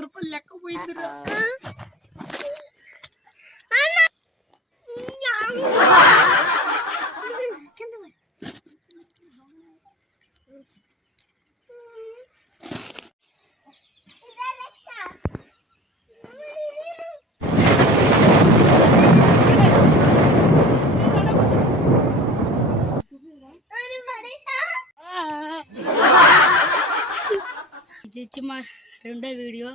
రూపాయలు లెక్క పోయిందిరా. ఇది వచ్చి మా రెండో వీడియో.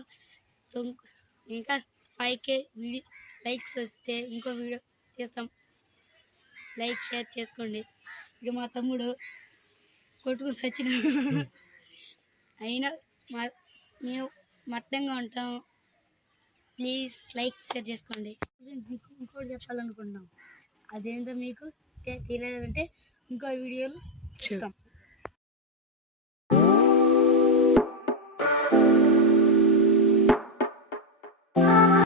ఇంకా 5K వీడియో లైక్స్ వస్తే ఇంకో వీడియో చేస్తాం. లైక్ షేర్ చేసుకోండి. ఇక మా తమ్ముడు కొట్టుకు సచిన అయినా మేము మట్టంగా ఉంటాం. ప్లీజ్ లైక్ షేర్ చేసుకోండి. ఇంకోటి చెప్పాలనుకుంటున్నాం. అదేంటో మీకు తెలియాలంటే ఇంకో వీడియోలు చెప్తాం.